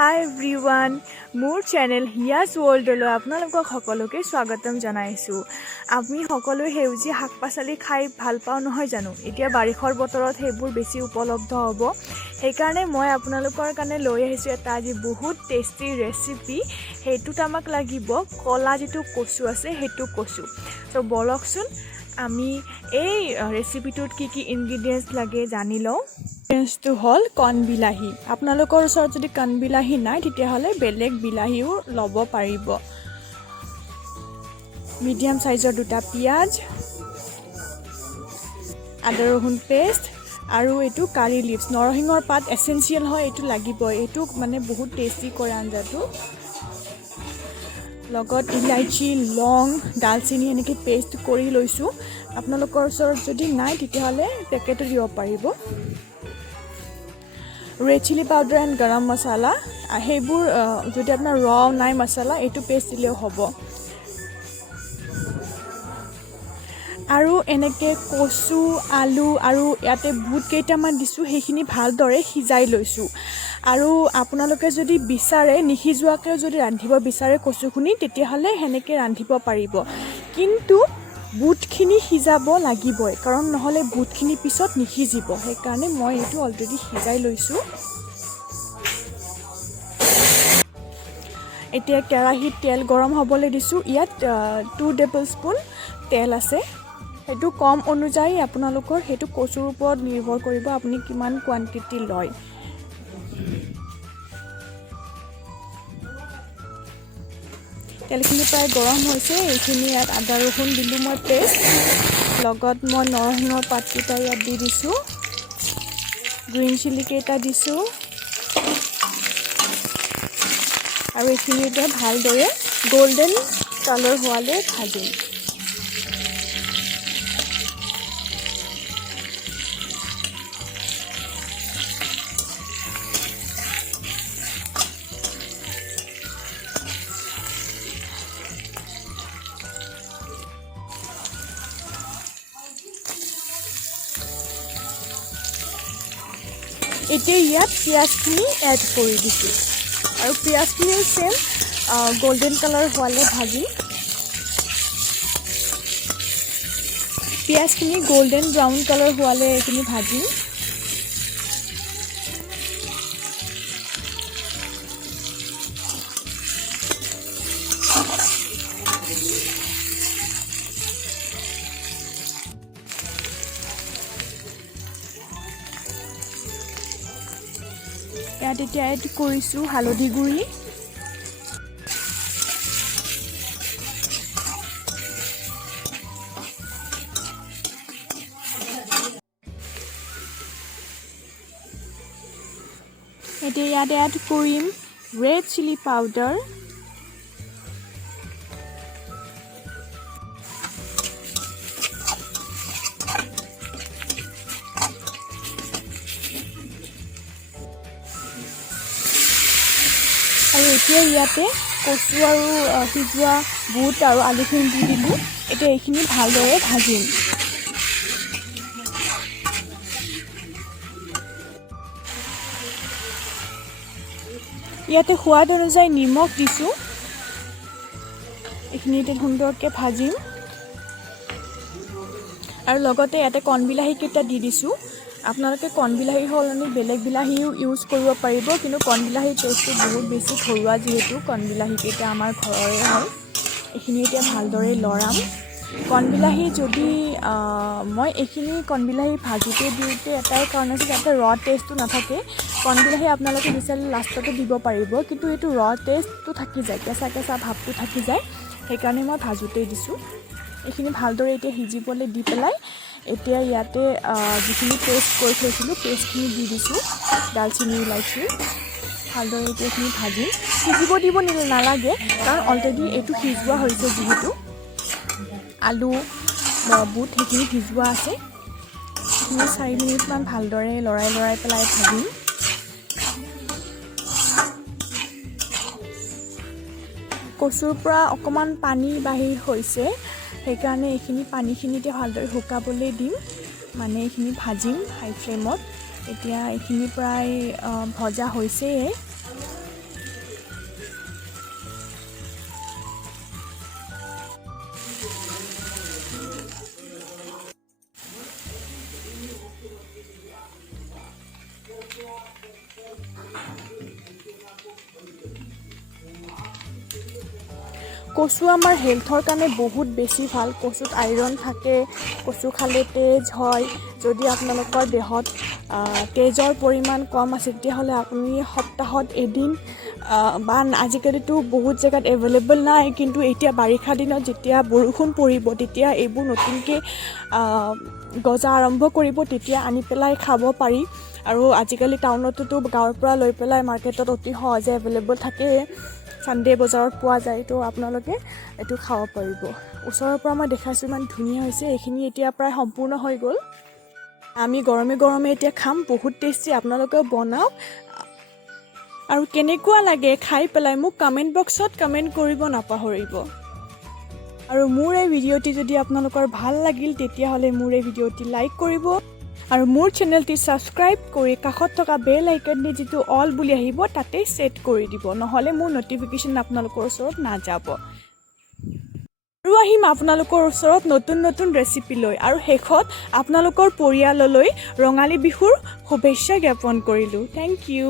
Hi everyone, মোৰ channel Hiyaz ৱৰ্ল্ডলৈ আপোনালোকক সকলোকে স্বাগতম জনাইছো। আমি সকলোৱে সেউজীয়া শাক-পাচলি খাই ভাল পাওঁ নহয় জানো? এতিয়া বাৰিষাৰ বতৰত সেইবোৰ বেছি উপলব্ধ হ'ব। সেইকাৰণে মই আপোনালোকৰ কাৰণে লৈ আহিছো এটা আজি বহুত টেষ্টি ৰেচিপি। সেইটোত আমাক লাগিব কলা যিটো কচু আছে সেইটো কচু। তো বলকচোন আমি এই ৰেচিপিটোত কি ইনগ্ৰেডিয়েন্টছ লাগে জানি লওঁ। ইনগ্ৰেডিয়েন্টছটো হ'ল কণ বিলাহী। আপোনালোকৰ ওচৰত যদি কণ বিলাহী নাই তেতিয়াহ'লে বেলেগ বিলাহীও ল'ব পাৰিব। মিডিয়াম সাইজৰ দুটা পিঁয়াজ, আদা ৰহুন পেষ্ট আৰু এইটো কাৰি লিভছ, নৰসিংহৰ পাত এসেনশিয়েল হয়, এইটো লাগিবই। এইটো মানে বহুত টেষ্টি কৰে আঞ্জাটো। লগত ইলাইচি, লং, ডালচেনি এনেকৈ পেষ্ট কৰি লৈছোঁ। আপোনালোকৰ ওচৰত যদি নাই তেতিয়াহ'লে পেকেটো দিব পাৰিব। ৰেড চিলি পাউডাৰ এণ্ড গৰম মছলা, সেইবোৰ যদি আপোনাৰ নাই মছলা এইটো পেষ্ট দিলেও হ'ব। আৰু এনেকৈ কচু, আলু আৰু ইয়াতে বুট কেইটামান দিছোঁ, সেইখিনি ভালদৰে সিজাই লৈছোঁ। আৰু আপোনালোকে যদি বিচাৰে নিসিজোৱাকৈও যদি ৰান্ধিব বিচাৰে কচুখিনি তেতিয়াহ'লে সেনেকৈ ৰান্ধিব পাৰিব। কিন্তু বুটখিনি সিজাব লাগিবই, কাৰণ নহ'লে বুটখিনি পিছত নিসিজিব। সেইকাৰণে মই এইটো অলৰেডি সিজাই লৈছোঁ। এতিয়া কেৰাহীত তেল গৰম হ'বলৈ দিছোঁ। ইয়াত 2 টেবুলস্পুন তেল আছে। সেইটো কম অনুযায়ী আপোনালোকৰ সেইটো কচুৰ ওপৰত নিৰ্ভৰ কৰিব আপুনি কিমান কোৱান্টিটি লয়। তেলখিনি প্ৰায় গৰম হৈছে। এইখিনি ইয়াত আদা ৰহুন দিলোঁ মই পেষ্ট, লগত মই নৰসিংহৰ পাতকেইটা ইয়াত দি দিছোঁ, গ্ৰীণ চিলি কেইটা দিছোঁ আৰু এইখিনি এতিয়া ভালদৰে গোল্ডেন কালাৰ হোৱালৈ ভাজিম। এতিয়া ইয়াত পিঁয়াজখিনি এড কৰি দিছোঁ আৰু পিঁয়াজখিনিও চেম গোল্ডেন কালাৰ হোৱালৈ ভাজি। পিঁয়াজখিনি গোল্ডেন ব্ৰাউন কালাৰ হোৱালৈ এইখিনি ভাজিম। ইয়াত এতিয়া এড কৰিছোঁ হালধি গুড়ি, এতিয়া ইয়াত এড কৰিম ৰেড চিলি পাউডাৰ, আৰু এতিয়া ইয়াতে কচু আৰু সিজোৱা বুট আৰু আলুখিনি দি দিলোঁ। এতিয়া এইখিনি ভালদৰে ভাজিম। ইয়াতে সোৱাদ অনুযায়ী নিমখ দিছোঁ। এইখিনি এতিয়া সুন্দৰকৈ ভাজিম আৰু লগতে ইয়াতে কণ বিলাহীকেইটা দি দিছোঁ। আপোনালোকে কণ বিলাহী সলনি বেলেগ বিলাহীও ইউজ কৰিব পাৰিব, কিন্তু কণ বিলাহীৰ টেষ্টটো বহুত বেছি ঘৰুৱা, যিহেতু কণ বিলাহীকেইটা আমাৰ ঘৰৰে হয়। এইখিনি এতিয়া ভালদৰে লৰাম। কণ বিলাহী যদি মই এইখিনি কণ বিলাহী ভাজোঁতে দিওঁতে এটাই কাৰণ আছে, যাতে টেষ্টটো নাথাকে। কণ বিলাহী আপোনালোকে বিচাৰিলে লাষ্টতে দিব পাৰিব, কিন্তু এইটো টেষ্টটো থাকি যায়, কেঁচা কেঁচা ভাৱটো থাকি যায়। সেইকাৰণে মই ভাজোঁতেই দিছোঁ। এইখিনি ভালদৰে এতিয়া সিজিবলৈ দি পেলাই এতিয়া ইয়াতে যিখিনি পেষ্ট কৰি থৈছিলোঁ পেষ্টখিনি দি দিছোঁ, ডালচেনি ইলাইচি। ভালদৰে এতিয়া এইখিনি ভাজিম। সিজিব দিব নালাগে, কাৰণ অলৰেডি এইটো সিজোৱা হৈছে, যিহেতু আলু বুট সেইখিনি সিজোৱা আছে। সেইখিনি 4 মিনিটমান ভালদৰে লৰাই পেলাই ভাজিম। কচুৰ পৰা অকণমান পানী বাহিৰ হৈছে, সেইকাৰণে এইখিনি পানীখিনি এতিয়া ভালদৰে শুকাবলৈ দিম, মানে এইখিনি ভাজিম হাই ফ্লেমত। এতিয়া এইখিনি প্ৰায় ভজা হৈছেই। কচু আমাৰ হেল্থৰ কাৰণে বহুত বেছি ভাল। কচুত আইৰণ থাকে, কচু খালে তেজ হয়। যদি আপোনালোকৰ দেহত তেজৰ পৰিমাণ কম আছে তেতিয়াহ'লে আপুনি সপ্তাহত এদিন বা আজিকালিতো বহুত জেগাত এভেইলেবল নাই, কিন্তু এতিয়া বাৰিষা দিনত যেতিয়া বৰষুণ পৰিব তেতিয়া এইবোৰ নতুনকৈ গজা আৰম্ভ কৰিব, তেতিয়া আনি পেলাই খাব পাৰি। আৰু আজিকালি টাউনততো গাঁৱৰ পৰা লৈ পেলাই মাৰ্কেটত অতি সহজে এভেইলেবল থাকেই, চানডে বজাৰত পোৱা যায়। তো আপোনালোকে এইটো খাব পাৰিব। ওচৰৰ পৰা মই দেখাইছোঁ ইমান ধুনীয়া হৈছে। এইখিনি এতিয়া প্ৰায় সম্পূৰ্ণ হৈ গ'ল। আমি গৰমে গৰমে এতিয়া খাম, বহুত টেষ্টি। আপোনালোকেও বনাওক আৰু কেনেকুৱা লাগে খাই পেলাই মোক কমেণ্ট বক্সত কমেণ্ট কৰিব নাপাহৰিব। আৰু মোৰ এই ভিডিঅ'টি যদি আপোনালোকৰ ভাল লাগিল তেতিয়াহ'লে মোৰ এই ভিডিঅ'টি লাইক কৰিব আৰু মোৰ চেনেলটি ছাবস্ক্ৰাইব কৰি কাষত থকা বেল আইকনটি যিটো অল বুলি আহিব তাতে ছেট কৰি দিব, নহ'লে মোৰ নটিফিকেশ্যন আপোনালোকৰ ওচৰত নাযাব। আৰু আহিম আপোনালোকৰ ওচৰত নতুন নতুন ৰেচিপি লৈ। আৰু শেষত আপোনালোকৰ পৰিয়াললৈ ৰঙালী বিহুৰ শুভেচ্ছা জ্ঞাপন কৰিলোঁ। Thank U.